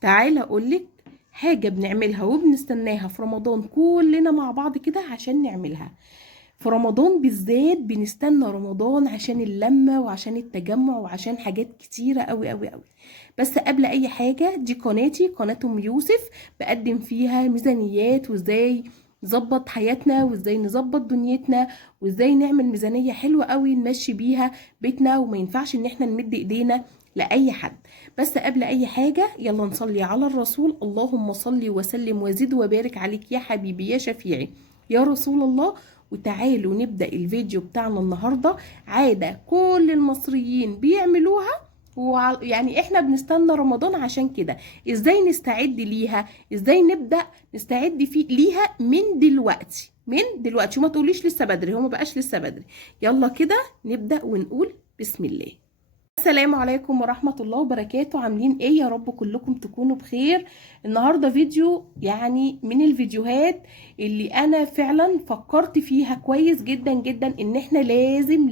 تعالى اقولك حاجة بنعملها وبنستناها في رمضان كلنا مع بعض كده عشان نعملها. في رمضان بالذات بنستنى رمضان عشان اللمة وعشان التجمع وعشان حاجات كتيرة قوي قوي قوي. بس قبل اي حاجة، دي قناتي، قناة ام يوسف، بقدم فيها ميزانيات وازاي نظبط حياتنا وازاي نظبط دنيتنا وازاي نعمل ميزانية حلوة قوي نمشي بيها بيتنا، وما ينفعش ان احنا نمد ايدينا لأي حد. بس قبل أي حاجة يلا نصلي على الرسول. اللهم صلي وسلم وزد وبارك عليك يا حبيبي يا شفيعي يا رسول الله. وتعالوا نبدأ الفيديو بتاعنا النهاردة. عادة كل المصريين بيعملوها، يعني احنا بنستنى رمضان عشان كده. ازاي نستعد ليها؟ ازاي نبدأ نستعد ليها من دلوقتي؟ وما تقوليش لسه بدري، هو ما بقاش لسه بدري. يلا كده نبدأ ونقول بسم الله. السلام عليكم ورحمة الله وبركاته. عاملين ايه؟ يا رب كلكم تكونوا بخير. النهاردة فيديو يعني من الفيديوهات اللي انا فعلا فكرت فيها كويس جدا جدا ان احنا لازم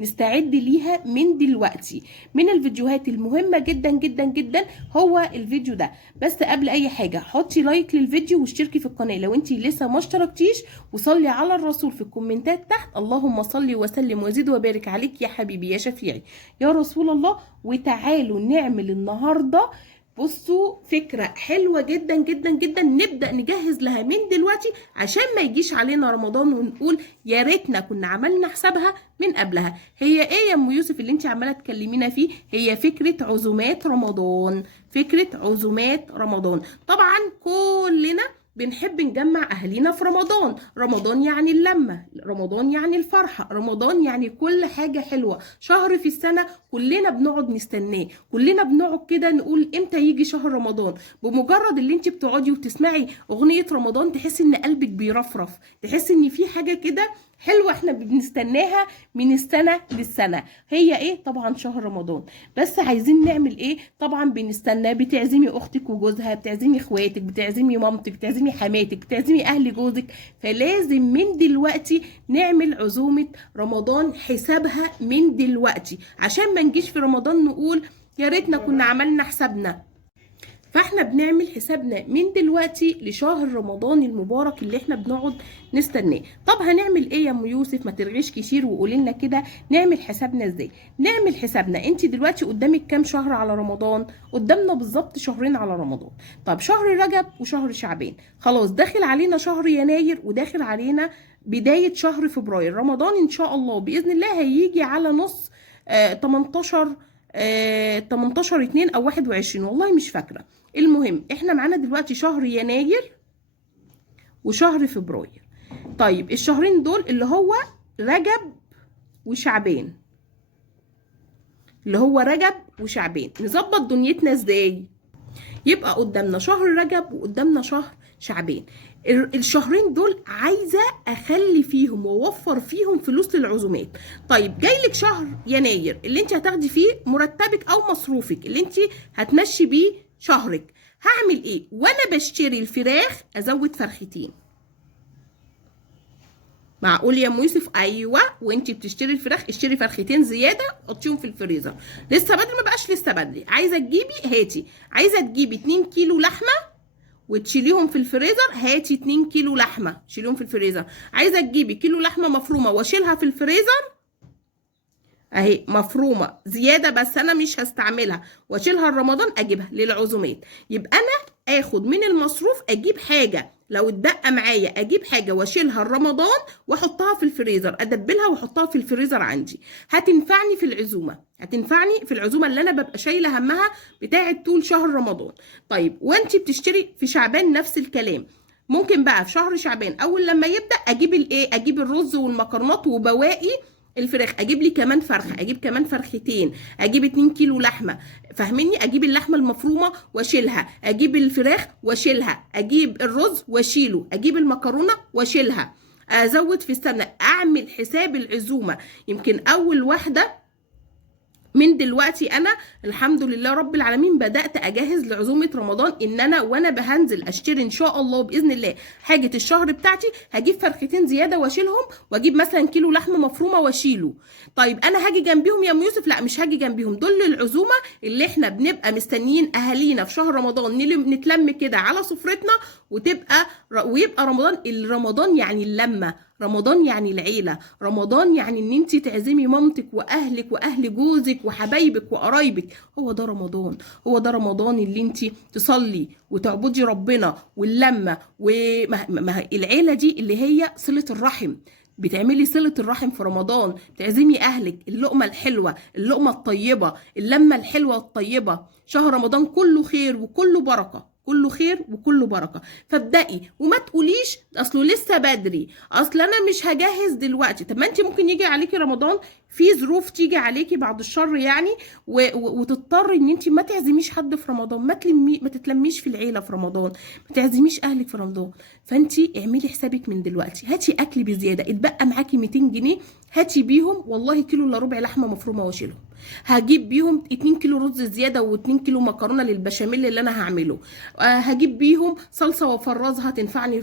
نستعد ليها من دلوقتي. من الفيديوهات المهمة جدا جدا جدا هو الفيديو ده. بس قبل اي حاجة حطي لايك للفيديو واشتركي في القناة لو انتي لسه ما اشتركتيش، وصلي على الرسول في الكومنتات تحت. اللهم صلي وسلم وزد وبارك عليك يا حبيبي يا شفيعي يا رسول الله. وتعالوا نعمل النهارده، بصوا، فكرة حلوة جدا جدا جدا نبدأ نجهز لها من دلوقتي عشان ما يجيش علينا رمضان ونقول يا ريتنا كنا عملنا حسابها من قبلها. هي ايه يا ام يوسف اللي انت عمالة تكلمينا فيه؟ هي فكرة عزومات رمضان. طبعا كلنا بنحب نجمع اهالينا في رمضان. رمضان يعني اللمة، رمضان يعني الفرحة، رمضان يعني كل حاجة حلوة. شهر في السنة كلنا بنقعد نستناه، كلنا بنقعد كده نقول امتى يجي شهر رمضان. بمجرد اللي انت بتقعدي وتسمعي اغنية رمضان تحسي ان قلبك بيرفرف، تحسي ان في حاجة كده حلوة احنا بنستناها من السنة للسنة. هي ايه؟ طبعا شهر رمضان. بس عايزين نعمل ايه؟ طبعا بنستنى، بتعزمي اختك وجوزها، بتعزمي اخواتك، بتعزمي مامتك، بتعزمي حماتك، بتعزمي اهل جوزك. فلازم من دلوقتي نعمل عزومة رمضان حسابها من دلوقتي عشان ما نجيش في رمضان نقول يا ريتنا كنا عملنا حسابنا. فاحنا بنعمل حسابنا من دلوقتي لشهر رمضان المبارك اللي احنا بنقعد نستناه. طب هنعمل ايه يا ام يوسف؟ ما ترغيش كتير وقولي لنا كده نعمل حسابنا ازاي. نعمل حسابنا، انت دلوقتي قدامك كام شهر على رمضان؟ قدامنا بالظبط شهرين على رمضان. طب شهر رجب وشهر شعبان، خلاص داخل علينا شهر يناير وداخل علينا بداية شهر فبراير. رمضان ان شاء الله باذن الله هيجي على نص 18 18 2 او 21، والله مش فاكره. المهم احنا معانا دلوقتي شهر يناير وشهر فبراير. طيب الشهرين دول اللي هو رجب وشعبان، نظبط دنيتنا ازاي؟ يبقى قدامنا شهر رجب وقدامنا شهر شعبان. الشهرين دول عايزه اخلي فيهم واوفر فيهم فلوس للعزومات. طيب جايلك شهر يناير اللي انت هتاخدي فيه مرتبك او مصروفك اللي انت هتمشي بيه شهرك. هعمل ايه وانا بشتري الفراخ؟ ازود فرختين. معقول يا ام يوسف؟ ايوه، وانتي بتشتري الفراخ اشتري فرختين زياده حطيهم في الفريزر. لسه بدري؟ ما بقاش لسه بدري. عايزه تجيبي هاتي، عايزه تجيبي 2 كيلو لحمه وتشيليهم في الفريزر، هاتي 2 كيلو لحمه شيليهم في الفريزر. عايزه تجيبي كيلو لحمه مفرومه واشيلها في الفريزر، اهي مفرومه زياده بس انا مش هستعملها واشيلها رمضان اجيبها للعزومات. يبقى انا اخد من المصروف اجيب حاجه، لو اتبقى معايا اجيب حاجه واشيلها رمضان واحطها في الفريزر، ادبلها واحطها في الفريزر عندي. هتنفعني في العزومه اللي انا ببقى شايله همها بتاعه طول شهر رمضان. طيب وانتي بتشتري في شعبان نفس الكلام. ممكن بقى في شهر شعبان اول لما يبدا اجيب الايه؟ اجيب الرز والمكرونات وبواقي الفراخ، اجيب لي كمان فرخه، اجيب كمان فرختين، اجيب 2 كيلو لحمه. فاهميني؟ اجيب اللحمه المفرومه واشيلها، اجيب الفراخ واشيلها، اجيب الرز واشيله، اجيب المكرونه واشيلها، ازود في السمنه، اعمل حساب العزومه. يمكن اول واحده من دلوقتي انا الحمد لله رب العالمين بدات اجهز لعزومه رمضان، ان انا وانا بهنزل اشتري ان شاء الله باذن الله حاجه الشهر بتاعتي، هجيب فرختين زياده واشيلهم، واجيب مثلا كيلو لحمه مفرومه واشيله. طيب انا هاجي جنبيهم يا ام يوسف؟ لا مش هاجي جنبيهم، دول العزومه اللي احنا بنبقى مستنيين اهالينا في شهر رمضان نتلم كده على سفرتنا، ويبقى رمضان يعني اللمه، رمضان يعني العيلة، رمضان يعني ان انت تعزمي مامتك واهلك واهل جوزك وحبايبك وقرايبك. هو ده رمضان، هو ده رمضان اللي انت تصلي وتعبدي ربنا واللمة العيلة دي اللي هي صلة الرحم. بتعملي صلة الرحم في رمضان، تعزمي اهلك، اللقمة الحلوة، اللقمة الطيبة، اللمة الحلوة الطيبة. شهر رمضان كله خير وكله بركة، كله خير وكله بركه. فابدأي وما تقوليش اصله لسه بدري، اصل انا مش هجهز دلوقتي. طب ما انت ممكن يجي عليكي رمضان في ظروف تيجي عليكي بعد الشر يعني، وتضطري ان انت ما تعزميش حد في رمضان، ما تتلميش في العيله في رمضان، ما تعزميش اهلك في رمضان. فانت اعملي حسابك من دلوقتي، هاتي اكل بزياده، اتبقى معاكي 200 جنيه هاتي بيهم والله كيلو الا ربع لحمه مفرومه واشيلهم، هجيب بيهم 2 كيلو رز زياده و2 كيلو مكرونه للبشاميل اللي انا هعمله، هجيب بيهم صلصه وافرزها تنفعني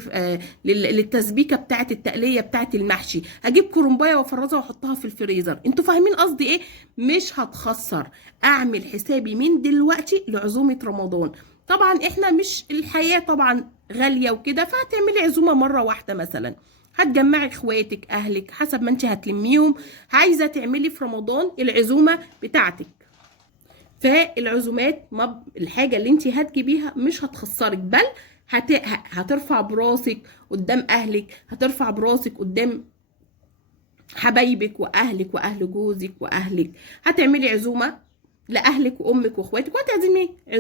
للتسبيكه بتاعه التقليه بتاعه المحشي، هجيب كرنبايه وافرزها واحطها في الفريزر. انتوا فاهمين قصدي ايه؟ مش هتخسر، اعمل حسابي من دلوقتي لعزومه رمضان. طبعا احنا مش الحياه طبعا غاليه وكده، فهتعملي عزومه مره واحده مثلا، هتجمعي اخواتك اهلك حسب ما انت هتلميهم، عايزه تعملي في رمضان العزومه بتاعتك. فالعزومات الحاجه اللي انت هتجيبيها مش هتخسرك، بل هترفع براسك قدام اهلك، هترفع براسك قدام حبايبك واهلك واهل جوزك واهلك. هتعملي عزومه لاهلك وامك واخواتك،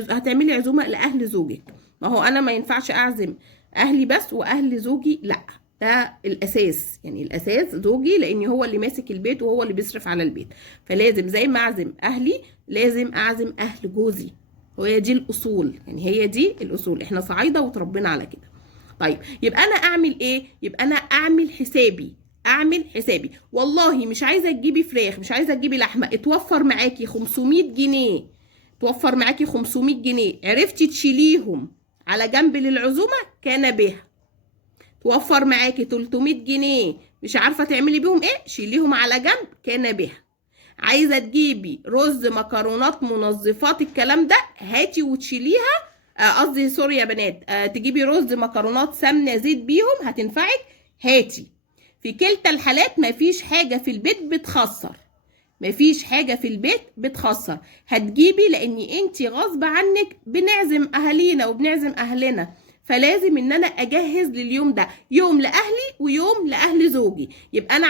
هتعملي عزومه لاهل زوجك. ما هو انا ما ينفعش اعزم اهلي بس واهل زوجي، لا، ده الاساس، يعني الاساس زوجي لان هو اللي ماسك البيت وهو اللي بيصرف على البيت، فلازم زي ما اعزم اهلي لازم اعزم اهل جوزي، وهي دي الاصول، يعني هي دي الاصول، احنا صعايده وتربينا على كده. طيب يبقى انا اعمل ايه؟ يبقى انا اعمل حسابي والله مش عايزه تجيبي فراخ، مش عايزه تجيبي لحمه، اتوفر معاكي 500 جنيه، توفر معاكي 500 جنيه عرفتي تشيليهم على جنب للعزومه كان بها. توفر معاكي 300 جنيه مش عارفه تعملي بيهم ايه، شيليهم على جنب كان بها. عايزه تجيبي رز مكرونات منظفات الكلام ده هاتي وتشيليها، قصدي سوري يا بنات، تجيبي رز مكرونات سمنه زيت بيهم هتنفعك، هاتي. في كلتا الحالات مفيش حاجه في البيت بتخسر، مفيش حاجه في البيت بتخسر، هتجيبي لان انتي غصب عنك بنعزم اهالينا وبنعزم اهلنا، فلازم ان انا اجهز لليوم ده، يوم لاهلي ويوم لاهل زوجي، يبقى انا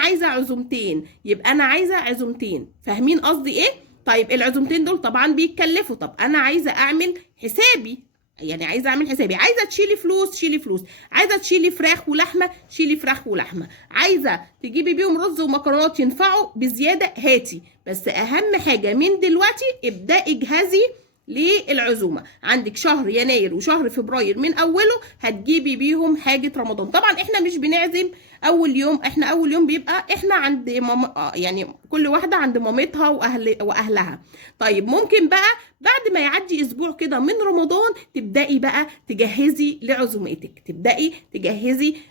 عايزه عزومتين، فاهمين قصدي ايه؟ طيب العزومتين دول طبعا بيتكلفوا، طب انا عايزه اعمل حسابي، يعني عايزه اعمل حسابي، عايزه تشيلي فلوس شيلي فلوس، عايزه تشيلي فراخ ولحمه شيلي فراخ ولحمه، عايزه تجيبي بيهم رز ومكرونات ينفعوا بزياده هاتي، بس اهم حاجه من دلوقتي ابداي اجهزي للعزومه. عندك شهر يناير وشهر فبراير من اوله هتجيبي بيهم حاجه رمضان. طبعا احنا مش بنعزم اول يوم، احنا اول يوم بيبقى احنا عند يعني كل واحده عند مامتها واهلها. طيب ممكن بقى بعد ما يعدي اسبوع كده من رمضان تبداي بقى تجهزي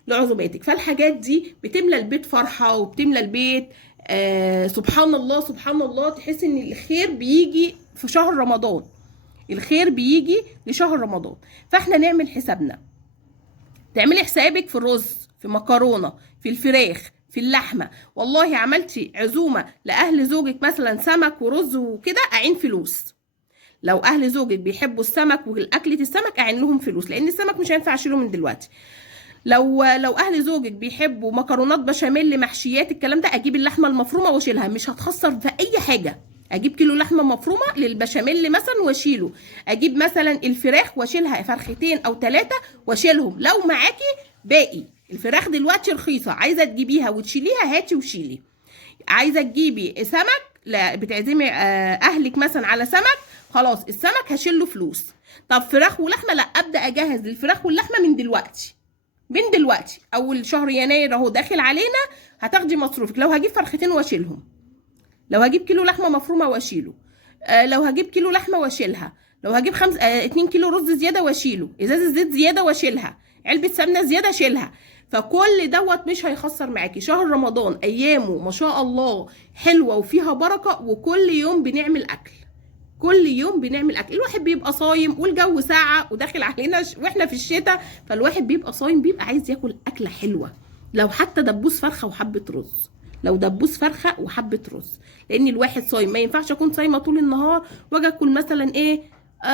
لعزوماتك. فالحاجات دي بتملى البيت فرحه وبتملى البيت سبحان الله سبحان الله، تحس ان الخير بيجي في شهر رمضان، الخير بيجي لشهر رمضان. فاحنا نعمل حسابنا، تعملي حسابك في الرز، في مكرونه، في الفراخ، في اللحمه. والله عملتي عزومه لاهل زوجك مثلا سمك ورز وكده اعين فلوس، لو اهل زوجك بيحبوا السمك واكله السمك اعين لهم فلوس، لان السمك مش هينفع اشيله من دلوقتي. لو اهل زوجك بيحبوا مكرونات بشاميل محشيات الكلام ده اجيب اللحمه المفرومه واشيلها، مش هتخسر في اي حاجه، اجيب كيلو لحمه مفرومه للبشاميل مثلا واشيله، اجيب مثلا الفراخ واشيلها فرختين او 3 واشيلهم، لو معاكي باقي الفراخ دلوقتي رخيصه عايزه تجيبيها وتشيليها هاتي وشيلي. عايزه تجيبي سمك، لا بتعزمي اهلك مثلا على سمك، خلاص السمك هشيله فلوس. طب فراخ ولحمه، لا ابدا اجهز للفراخ واللحمه من دلوقتي اول شهر يناير اهو داخل علينا، هتاخدي مصروفك. لو هجيب فرختين واشيلهم لو هجيب كيلو لحمه مفرومه واشيله، لو هجيب كيلو لحمه واشيلها، لو هجيب 2 كيلو رز زياده واشيله، ازازه زيت زياده واشيلها، علبه سمنه زياده اشيلها. فكل دوت مش هيخسر معاكي. شهر رمضان ايامه ما شاء الله حلوه وفيها بركه، وكل يوم بنعمل اكل، كل يوم بنعمل اكل. الواحد بيبقى صايم والجو ساقعه وداخل علينا واحنا في الشتاء، فالواحد بيبقى صايم، بيبقى عايز ياكل اكله حلوه، لو حتى دبوس فرخه وحبه رز، لو دبوس فرخه وحبه رز. لان الواحد صايم، ما ينفعش اكون صايمه طول النهار واجي اكل مثلا ايه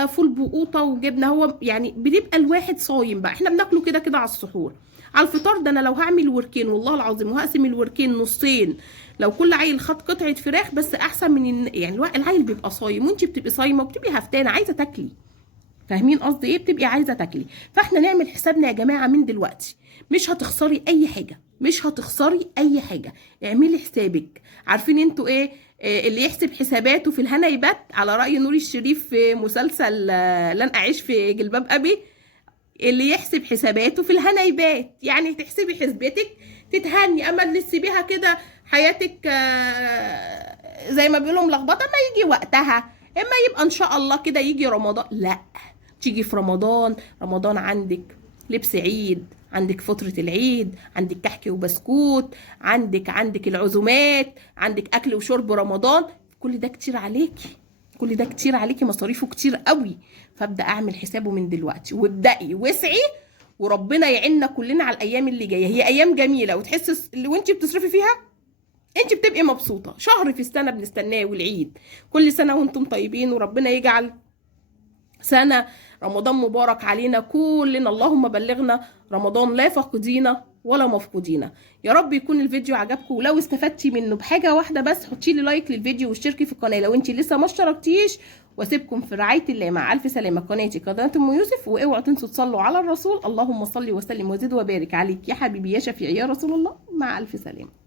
فول بقوطه وجبنه. هو يعني بيبقى الواحد صايم بقى، احنا بناكله كده كده على السحور. على الفطار ده انا لو هعمل وركين والله العظيم وهقسم الوركين نصين، لو كل عيل خد قطعه فراخ بس احسن من يعني العيل بيبقى صايم وانت بتبقي صايمه وبتبقي هفتانه عايزه تاكلي. فاهمين قصدي ايه؟ بتبقي عايزه تاكلي. فاحنا نعمل حسابنا يا جماعه من دلوقتي، مش هتخسري اي حاجه، مش هتخسري اي حاجه. اعملي حسابك. عارفين انتوا ايه؟ اللي يحسب حساباته في الهنا يبات، على رأي نور الشريف في مسلسل لن أعيش في جلباب أبي. اللي يحسب حساباته في الهنا يبات، يعني تحسبي حسبتك تتهني، اما اللي تسيبيها كده حياتك زي ما بيقولوا ملخبطه، ما يجي وقتها، اما يبقى ان شاء الله كده يجي رمضان. لا، تيجي في رمضان، رمضان عندك لبس عيد، عندك فطرة العيد، عندك كحك وبسكوت، عندك العزومات، عندك اكل وشرب رمضان. كل ده كتير عليكي، كل ده كتير عليكي، مصاريفه كتير قوي. فابدا اعمل حسابه من دلوقتي، وابدأي واسعي، وربنا يعيننا كلنا على الايام اللي جايه. هي ايام جميله، وتحسي وانت بتصرفي فيها انت بتبقي مبسوطه. شهر في السنه بنستناه، والعيد. كل سنه وانتم طيبين، وربنا يجعل سنه رمضان مبارك علينا كلنا. اللهم بلغنا رمضان لا فاقدين ولا مفقودين. يا رب يكون الفيديو عجبكم، ولو استفدتي منه بحاجه واحده بس حطي لي لايك للفيديو واشتركي في القناه لو انت لسه ما اشتركتيش. واسيبكم في رعايه الله، مع الف سلامه. قناتي قناه ام يوسف، واوعوا تنسوا تصلوا على الرسول. اللهم صل وسلم وزد وبارك عليك يا حبيبي يا شفيع يا رسول الله. مع الف سلامه.